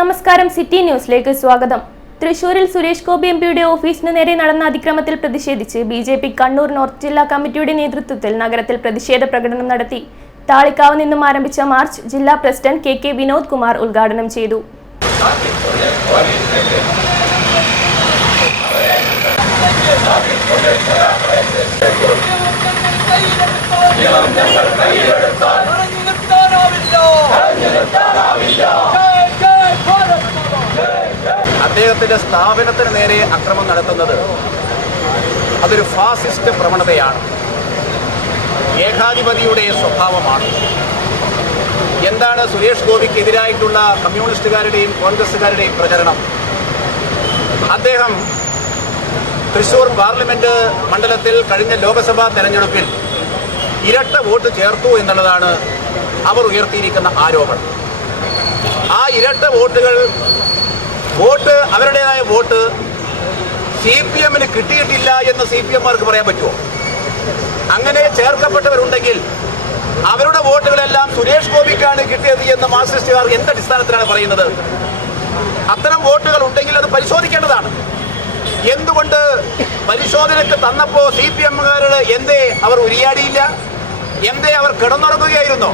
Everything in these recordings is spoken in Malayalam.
നമസ്കാരം, സിറ്റി ന്യൂസിലേക്ക് സ്വാഗതം. തൃശൂരിൽ സുരേഷ് ഗോപി എംപിയുടെ ഓഫീസിന് നേരെ നടന്ന അതിക്രമത്തിൽ പ്രതിഷേധിച്ച് ബിജെപി കണ്ണൂർ നോർത്ത് ജില്ലാ കമ്മിറ്റിയുടെ നേതൃത്വത്തിൽ നഗരത്തിൽ പ്രതിഷേധ പ്രകടനം നടത്തി. താളിക്കാവ് നിന്നും ആരംഭിച്ച മാർച്ച് ജില്ലാ പ്രസിഡന്റ് കെ വിനോദ് കുമാർ ഉദ്ഘാടനം ചെയ്തു. അദ്ദേഹത്തിന്റെ സ്ഥാപനത്തിന് നേരെ അക്രമം നടത്തുന്നത് അതൊരു ഫാസിസ്റ്റ് പ്രവണതയാണ്, ഏകാധിപതിയുടെ സ്വഭാവമാണ്. എന്താണ് സുരേഷ് ഗോപിക്കെതിരായിട്ടുള്ള കമ്മ്യൂണിസ്റ്റുകാരുടെയും കോൺഗ്രസുകാരുടെയും പ്രചരണം? അദ്ദേഹം തൃശൂർ പാർലമെന്റ് മണ്ഡലത്തിൽ കഴിഞ്ഞ ലോക്സഭാ തെരഞ്ഞെടുപ്പിൽ ഇരട്ട വോട്ട് ചേർത്തു എന്നുള്ളതാണ് അവർ ഉയർത്തിയിരിക്കുന്ന ആരോപണം. ആ ഇരട്ട വോട്ട് അവരുടേതായ വോട്ട് CPM-ന് കിട്ടിയിട്ടില്ല എന്ന് CPM-മാർക്ക് പറയാൻ പറ്റുമോ? അങ്ങനെ ചേർക്കപ്പെട്ടവരുണ്ടെങ്കിൽ അവരുടെ വോട്ടുകളെല്ലാം സുരേഷ് ഗോപിക്കാണ് കിട്ടിയത് എന്ന് മാർക്സിസ്റ്റുകാർ എന്ത് അടിസ്ഥാനത്തിലാണ് പറയുന്നത്? അത്തരം വോട്ടുകൾ ഉണ്ടെങ്കിൽ അത് പരിശോധിക്കേണ്ടതാണ്. എന്തുകൊണ്ട് പരിശോധനയ്ക്ക് തന്നപ്പോൾ CPM-കാരോട് എന്തേ അവർ ഉരിയാടിയില്ല? എന്തേ അവർ കിടന്നുറങ്ങുകയായിരുന്നോ?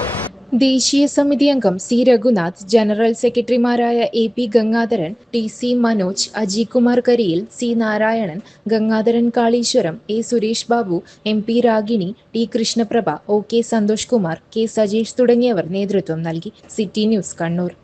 ദേശീയ സമിതി അംഗം C. രഘുനാഥ്, ജനറൽ സെക്രട്ടറിമാരായ AP Gangadharan, TC Manoj, Ajikumar Kariyil, C. Narayanan, Gangadharan Kaliswaram, A. Suresh Babu, MP Ragini, T. Krishnaprabha, OK Santhosh Kumar, K. Sajeesh തുടങ്ങിയവർ നേതൃത്വം നൽകി. City news, Kannur.